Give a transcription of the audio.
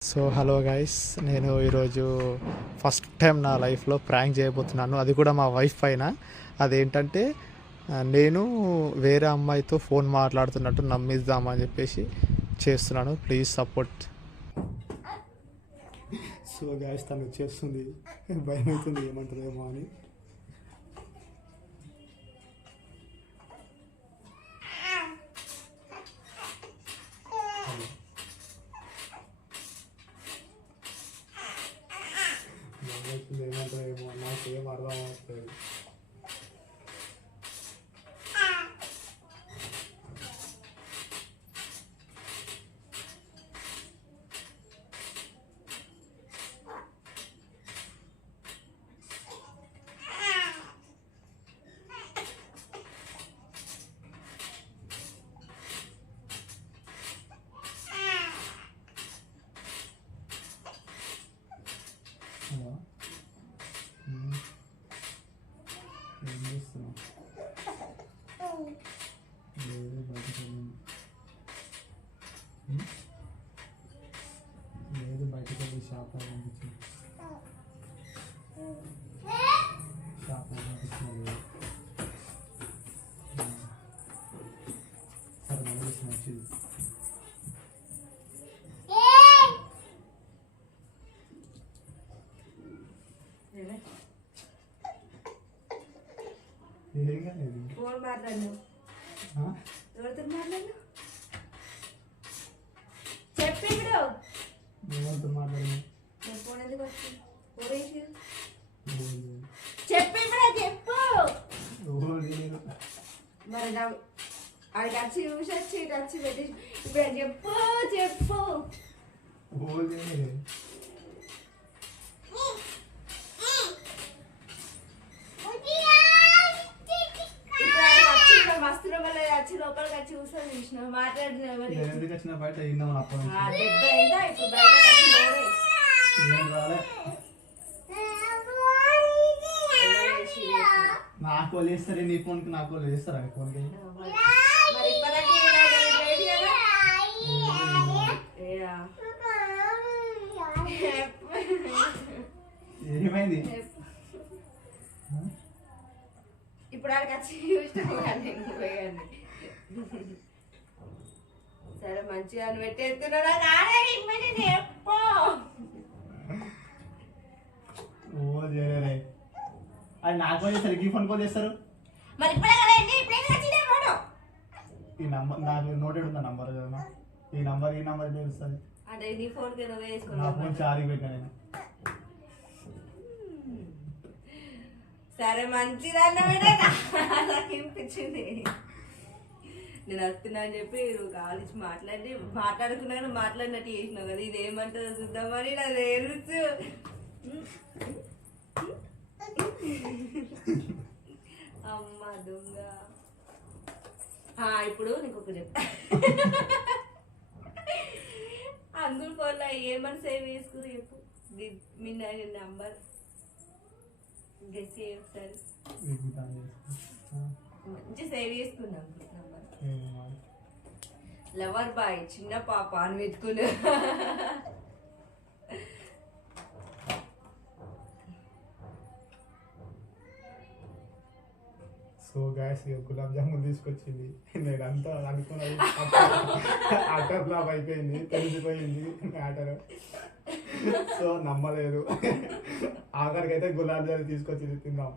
So hello guys, నేను ఈరోజు first time నా లైఫ్లో ప్రాంక్ చేయబోతున్నాను, అది కూడా మా వైఫ్ పైన. అదేంటంటే నేను వేరే అమ్మాయితో ఫోన్ మాట్లాడుతున్నట్టు నమ్మిద్దామని చెప్పేసి చేస్తున్నాను. Please support. సో గైస్, తను వచ్చేస్తుంది, భయం అవుతుంది ఏమంటారేమో అని. ఏమంటారేమో నాకేం అర్థం అవుతుంది. ఏం చేస్తున్నావు? లేదు, బయటకు వెళ్ళింది. లేదు, బయటకు వెళ్ళి షాప్లో పంపించింది. షాప్లో పంపించిన సరే మళ్ళీ మంచిది. ఏం కాలేదు. ఫోన్ మాట్లాడు. ఎవరితో మాట్లాడు? చెప్పి ఇప్పుడు. ఎవరితో మాట్లాడి ఫోన్ ఎందుకు వచ్చింది? చెప్పి ఇప్పుడు చెప్పు. మరి ఆడికి వచ్చి చూసి వచ్చి ఇటు వచ్చి పెట్టి ఇప్పుడు చెప్పు చెప్పు. మస్తు వచ్చి లోపలికి వచ్చి కూర్చొని చూసిన మాట్లాడిన ఎందుకు వచ్చిన బయట విన్నామని అప్పుడు ఇప్పుడు బయట నాకు వాళ్ళు చేస్తారు, నీ ఫోన్కి నాకు వాళ్ళు చేస్తారా? ఫోన్కి మరి ఏమైంది? ఇప్పుడు ఆడికి వచ్చి చూసినాం కానీ సరే మంచిగా పెట్టేస్తున్నాడు. అది నాకు ఫోన్ చేస్తారు, ఈ ఫోన్ కాల్ చేస్తారు. మరి ఈ నంబర్ నాకు నోటెడ్ ఉందా నంబర్ కదా, ఈ నంబర్ తెలుస్తుంది. అంటే నీ ఫోన్ కి నువ్వే నా వేసుకున్నావు. ఫోన్ చార్జింగ్ పెట్టా నేను. సరే మంచిది నాకు అనిపించింది. నేను వస్తున్నా అని చెప్పి నువ్వు కావాల్సి మాట్లాడుకున్నాను, మాట్లాడినట్టు చేసినావు కదా. ఇది ఏమంటుందో చూద్దామని నా తెలుసు. అమ్మ దొంగ. ఇప్పుడు నీకు ఒక చెప్తా. అందులో ఫోన్లో ఏమని సేవ్ చేసుకుని చెప్పు. మీ నంబర్ గెస్ చేయి ఒకసారి. మంచి సేవ్ చేసుకున్నాం నంబర్. లవర్ బాయ్ చిన్న పాప అని వెతుకున్నా. సో గాయస్, గులాబ్ జామున్ తీసుకొచ్చింది. నేను అంతా అనుకున్నది అటర్ ఫ్లాప్ అయిపోయింది, తెలిసిపోయింది మ్యాటర్. సో నమ్మలేదు. ఆఖరికి అయితే గులాబ్ జామున్ తీసుకొచ్చింది, తిన్నాం.